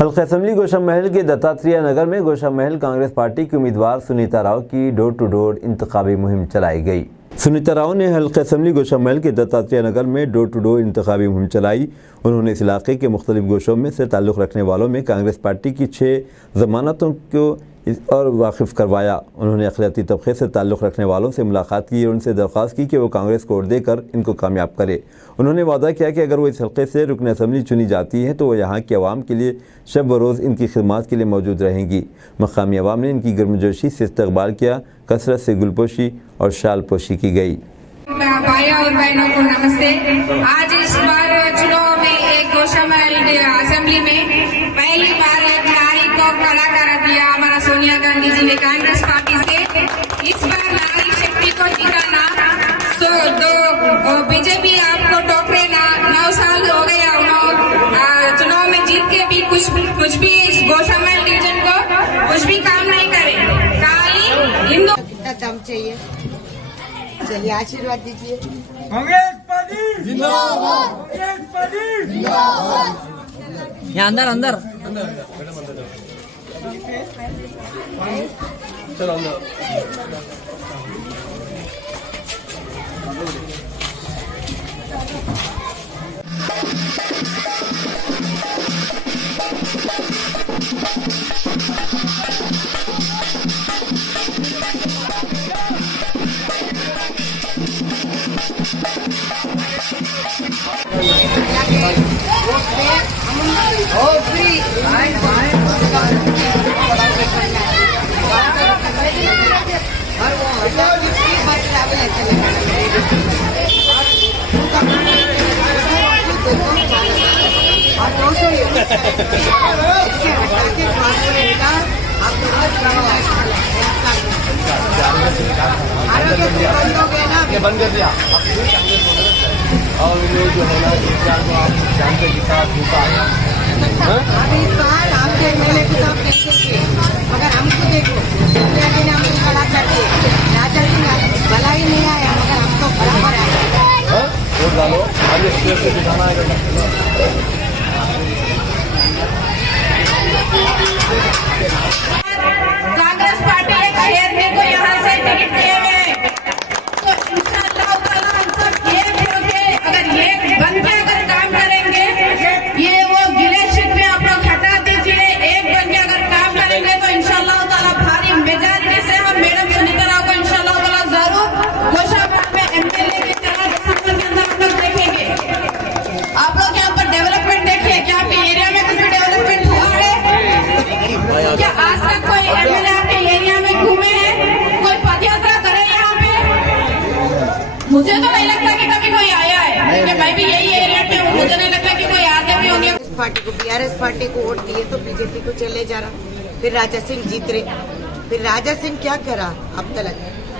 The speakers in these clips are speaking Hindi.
हल्का असेंबली गोशा महल के दत्तात्रेय नगर में गोशा महल कांग्रेस पार्टी की उम्मीदवार सुनीता राव की डोर टू डोर इंतखाबी मुहिम चलाई गई। सुनीता राव ने हल्का असेंबली गोशा महल के दत्तात्रेय नगर में डोर टू डोर इंतखाबी मुहिम चलाई। उन्होंने इस इलाके के मुख्तलिफ गोशों में से ताल्लुक़ रखने वालों में कांग्रेस पार्टी की 6 ज़मानतों को और वाकिफ़ करवाया। उन्होंने अक़लियती तबक़े से ताल्लुक़ रखने वालों से मुलाकात की और उनसे दरख्वास्त की कि वो कांग्रेस को वोट देकर इनको कामयाब करे। उन्होंने वादा किया कि अगर वो इस हल्के से रुकन असम्बली चुनी जाती हैं तो वो यहाँ की आवाम के लिए शब व रोज़ इनकी खिदमत के लिए मौजूद रहेंगी। मकामी आवाम ने इनकी गर्मजोशी से इस्तकबाल किया। कसरत से गुलपोशी और शाल पोशी की गई। भाइयों और बहनों को नमस्ते। आज इस बार चुनाव में एक गोशा महल असेंबली में पहली बार एक नारी को खड़ा कर दिया हमारा सोनिया गांधी जी ने कांग्रेस पार्टी से। इस बार नारी शक्ति को जिताना तो बीजेपी आपको टोकरे ना 9 साल हो गया चुनाव में जीत के भी कुछ भी इस गोशा महल डिवीजन को कुछ भी काम नहीं करे। खाली हिंदू कितना दम चाहिए, चलिए आशीर्वाद दीजिए। कांग्रेस पार्टी जिंदाबाद, कांग्रेस पार्टी जिंदाबाद। यहाँ अंदर चलो अंदर। बंद कर दिया और ये जो है ना को आप जानते जितना धूपा है। अभी इस बार आपके एमएलए को आप कैसे थे, मगर हमको देखो ने हमको खड़ा कर दिए। राजा सिंह भला ही नहीं आया मगर हमको बराबर आया। वोट डालो, आगे स्टेज से दिखाना है। कांग्रेस पार्टी एक शेर को यहाँ से टिकट दिए हुए तो इंशाअल्लाह ताला हम सब ये बोलते अगर ये बन के अगर काम करेंगे ये वो गिले शिकवे आप लोग हटा दीजिए। एक बन के अगर काम करेंगे तो इंशाअल्लाह ताला भारी मेजॉरिटी से हम मैडम सुनीता राव को इंशाअल्लाह ताला जरूर गोशा में एमएलए के तरह के अंदर हम लोग देखेंगे। आप लोग यहाँ पर डेवलपमेंट देखिए, क्या आपके एरिया में कुछ डेवलपमेंट हुआ है? क्या आज तक कोई एमएलए आपके एरिया में घूमे हैं? कोई पदयात्रा करे यहाँ पे? मुझे तो नहीं लगता कि कभी कोई आया है, क्योंकि मैं भी यही एरिया पे हूँ। मुझे नहीं लगता कि कोई आते भी होंगे। पार्टी को बीआरएस पार्टी को वोट दिए तो बीजेपी को चले जा रहा। फिर राजा सिंह जीत रहे। फिर राजा सिंह क्या करा अब तक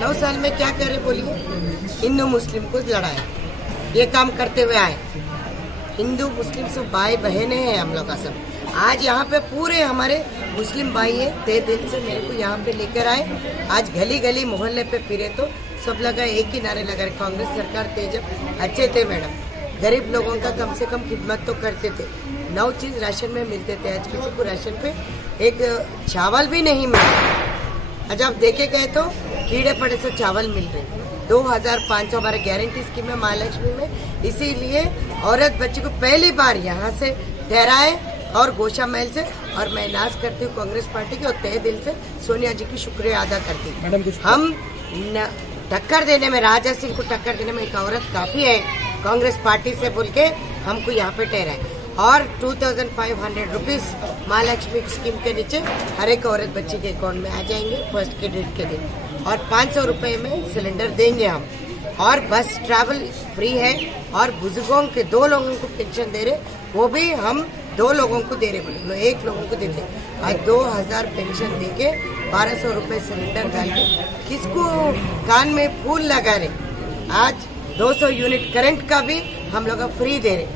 9 साल में क्या करे बोलिए? हिंदू मुस्लिम को लड़ाया, ये काम करते हुए आए। हिंदू मुस्लिम सब भाई बहने हैं हम लोग का सब। आज यहाँ पे पूरे हमारे मुस्लिम भाई है तहे दिल से मेरे को यहाँ पे लेकर आए। आज गली गली मोहल्ले पे फिरे तो सब लगा एक ही नारे लगा रहे, कांग्रेस सरकार थे जब अच्छे थे मैडम, गरीब लोगों का कम से कम खिदमत तो करते थे। 9 चीज राशन में मिलते थे, आज किसी को राशन पे एक चावल भी नहीं मिला। आज आप देखे गए तो कीड़े पड़े से चावल मिल रहे। 2500 हमारे गारंटी स्कीम है महालक्ष्मी में, इसीलिए औरत बच्ची को पहली बार यहाँ से ठहराए और गोशा महल से। और मैं नाज करती हूँ कांग्रेस पार्टी की और तहे दिल से सोनिया जी की शुक्रिया अदा करती हूँ। हम टक्कर देने में, राजा सिंह को टक्कर देने में एक औरत काफी है कांग्रेस पार्टी से बोल के हमको यहाँ पे ठहराए। और 2500 रुपीज महालक्ष्मी स्कीम के नीचे हर एक औरत बच्ची के अकाउंट में आ जाएंगे फर्स्ट के डेट के दिन। और 500 रुपए में सिलेंडर देंगे हम। और बस ट्रैवल फ्री है। और बुजुर्गों के 2 लोगों को पेंशन दे रहे, वो भी हम 2 लोगों को दे रहे, बोले 1 लोगों को देते। आज 2000 पेंशन दे के 1200 रुपए सिलेंडर डाल के किसको कान में फूल लगा रहे। आज 200 यूनिट करंट का भी हम लोग फ्री दे रहे।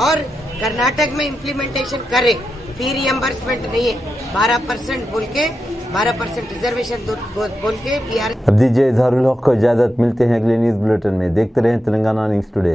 और कर्नाटक में इम्प्लीमेंटेशन करे, फी रियम्बर्समेंट नहीं है, 12% बोल के 12% रिजर्वेशन बोल के बिहार। अब दीजिए इजहारुल हक को इजाजत। मिलते हैं अगले न्यूज बुलेटिन में। देखते रहें तेलंगाना न्यूज टुडे।